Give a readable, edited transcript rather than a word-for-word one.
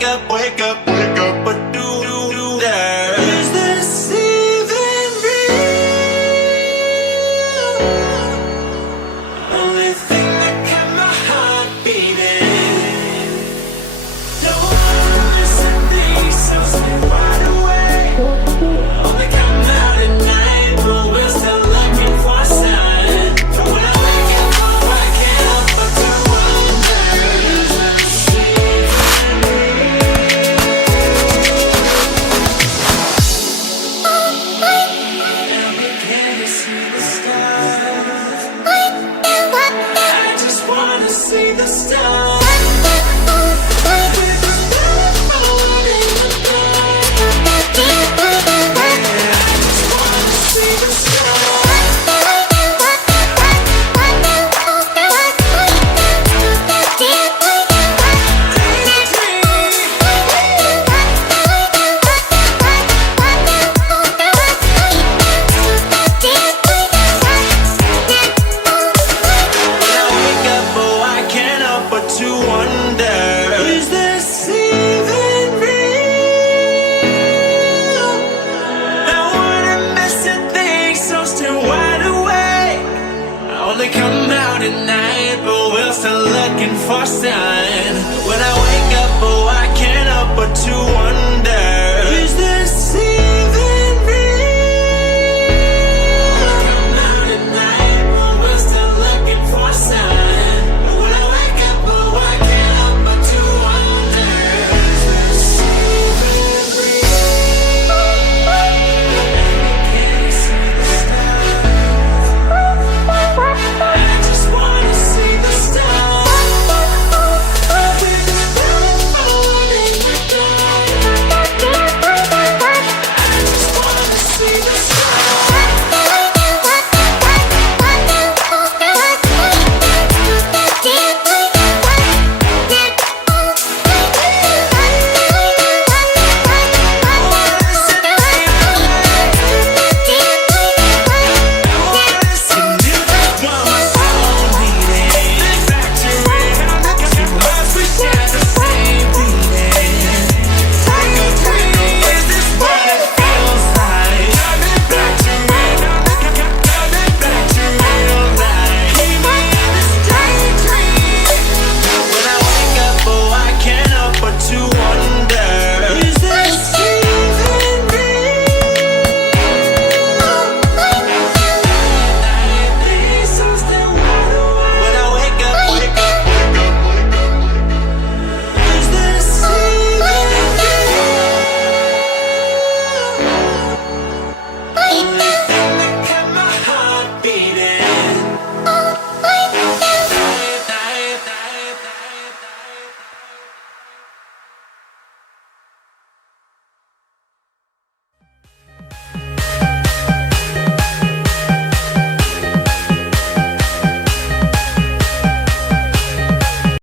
wake up, but do that? Is this even real? Only thing that kept my heart beating. No one missing things, so stay wide awake. Only come out at night, but we're still looking for a sign. When I wake up, oh, I can't help but to wonder. Is this even real? Can you see the stars? I just wanna see the stars. Come out at night, but we're still looking for sign. When I wake